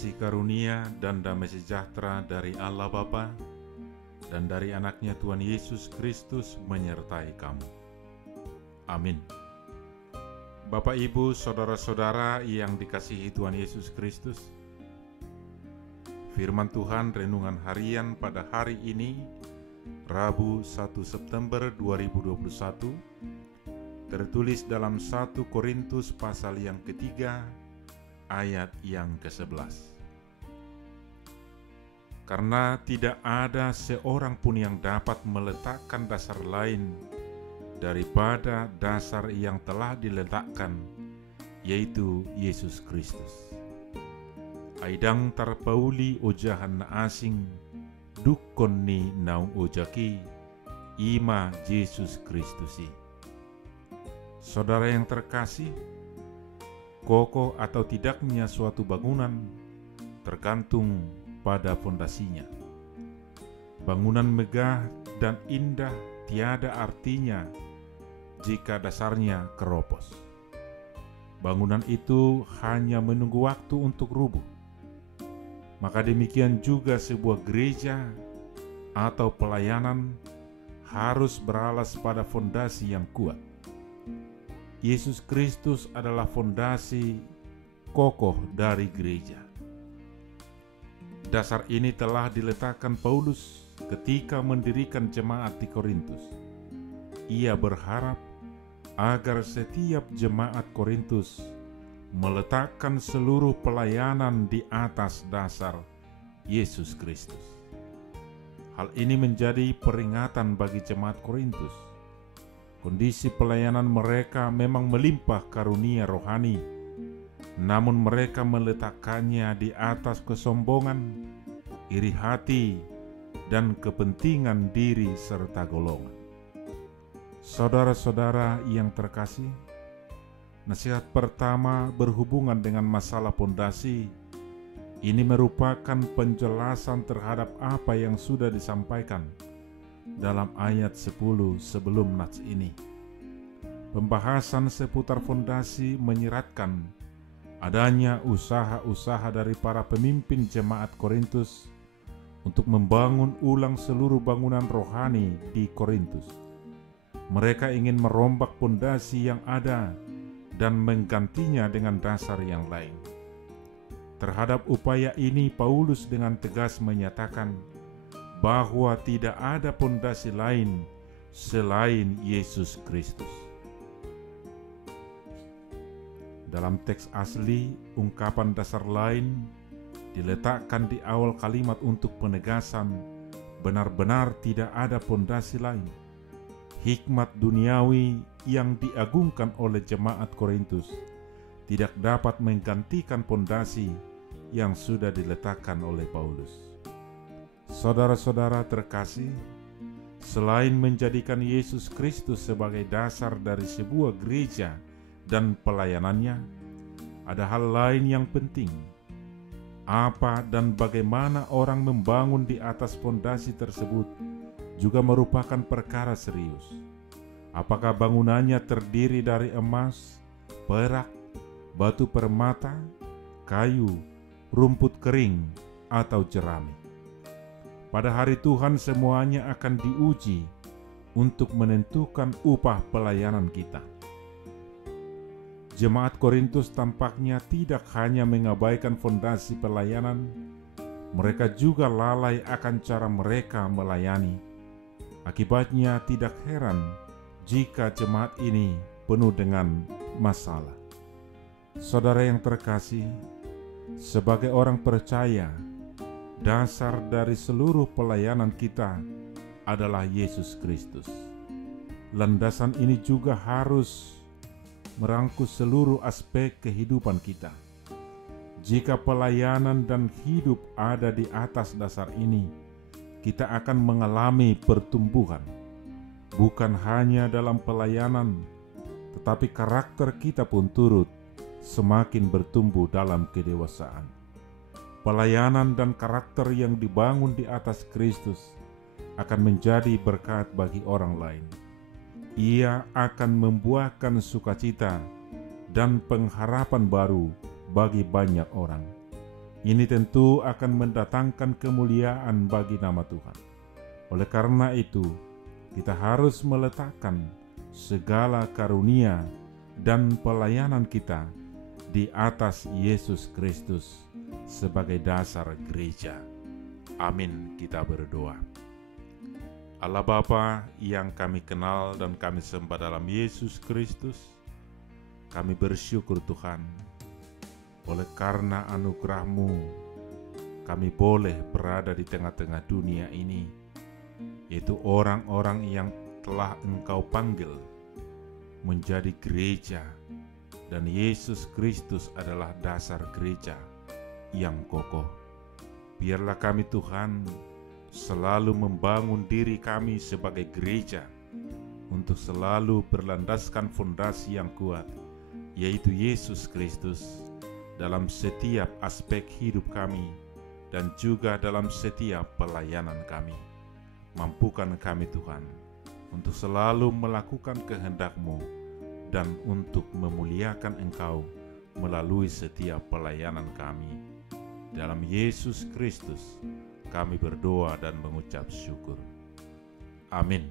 Kasih karunia dan damai sejahtera dari Allah Bapa dan dari anaknya Tuhan Yesus Kristus menyertai kamu. Amin. Bapak, Ibu, saudara-saudara yang dikasihi Tuhan Yesus Kristus, firman Tuhan renungan harian pada hari ini, Rabu 1 September 2021, tertulis dalam 1 Korintus pasal yang ketiga, ayat yang ke-11. Karena tidak ada seorang pun yang dapat meletakkan dasar lain daripada dasar yang telah diletakkan, yaitu Yesus Kristus. Aidang tarpauli ojahan na asing, dukon ni naung ojaki, ima Yesus Kristusi. Saudara yang terkasih, kokoh atau tidaknya suatu bangunan tergantung pada fondasinya. Bangunan megah dan indah tiada artinya jika dasarnya keropos. Bangunan itu hanya menunggu waktu untuk rubuh. Maka demikian juga sebuah gereja atau pelayanan harus beralas pada fondasi yang kuat. Yesus Kristus adalah fondasi kokoh dari gereja. Dasar ini telah diletakkan Paulus ketika mendirikan jemaat di Korintus. Ia berharap agar setiap jemaat Korintus meletakkan seluruh pelayanan di atas dasar Yesus Kristus. Hal ini menjadi peringatan bagi jemaat Korintus. Kondisi pelayanan mereka memang melimpah karunia rohani, namun mereka meletakkannya di atas kesombongan, iri hati, dan kepentingan diri serta golongan. Saudara-saudara yang terkasih, nasihat pertama berhubungan dengan masalah pondasi. Ini merupakan penjelasan terhadap apa yang sudah disampaikan dalam ayat 10 sebelum nats ini. Pembahasan seputar fondasi menyiratkan adanya usaha-usaha dari para pemimpin jemaat Korintus untuk membangun ulang seluruh bangunan rohani di Korintus. Mereka ingin merombak fondasi yang ada dan menggantinya dengan dasar yang lain. Terhadap upaya ini, Paulus dengan tegas menyatakan bahwa tidak ada pondasi lain selain Yesus Kristus. Dalam teks asli, ungkapan dasar lain diletakkan di awal kalimat untuk penegasan benar-benar tidak ada pondasi lain. Hikmat duniawi yang diagungkan oleh jemaat Korintus tidak dapat menggantikan pondasi yang sudah diletakkan oleh Paulus. Saudara-saudara terkasih, selain menjadikan Yesus Kristus sebagai dasar dari sebuah gereja dan pelayanannya, ada hal lain yang penting. Apa dan bagaimana orang membangun di atas fondasi tersebut juga merupakan perkara serius. Apakah bangunannya terdiri dari emas, perak, batu permata, kayu, rumput kering, atau jerami? Pada hari Tuhan semuanya akan diuji untuk menentukan upah pelayanan kita. Jemaat Korintus tampaknya tidak hanya mengabaikan fondasi pelayanan, mereka juga lalai akan cara mereka melayani. Akibatnya tidak heran jika jemaat ini penuh dengan masalah. Saudara yang terkasih, sebagai orang percaya, dasar dari seluruh pelayanan kita adalah Yesus Kristus. Landasan ini juga harus merangkul seluruh aspek kehidupan kita. Jika pelayanan dan hidup ada di atas dasar ini, kita akan mengalami pertumbuhan. Bukan hanya dalam pelayanan, tetapi karakter kita pun turut semakin bertumbuh dalam kedewasaan. Pelayanan dan karakter yang dibangun di atas Kristus akan menjadi berkat bagi orang lain. Ia akan membuahkan sukacita dan pengharapan baru bagi banyak orang. Ini tentu akan mendatangkan kemuliaan bagi nama Tuhan. Oleh karena itu, kita harus meletakkan segala karunia dan pelayanan kita di atas Yesus Kristus sebagai dasar gereja. Amin, kita berdoa. Allah Bapa yang kami kenal dan kami sembah dalam Yesus Kristus, kami bersyukur Tuhan, oleh karena anugerah-Mu kami boleh berada di tengah-tengah dunia ini, yaitu orang-orang yang telah Engkau panggil menjadi gereja, dan Yesus Kristus adalah dasar gereja yang kokoh. Biarlah kami Tuhan selalu membangun diri kami sebagai gereja untuk selalu berlandaskan fondasi yang kuat, yaitu Yesus Kristus, dalam setiap aspek hidup kami dan juga dalam setiap pelayanan kami. Mampukan kami Tuhan untuk selalu melakukan kehendak-Mu dan untuk memuliakan Engkau melalui setiap pelayanan kami. Dalam Yesus Kristus kami berdoa dan mengucap syukur. Amin.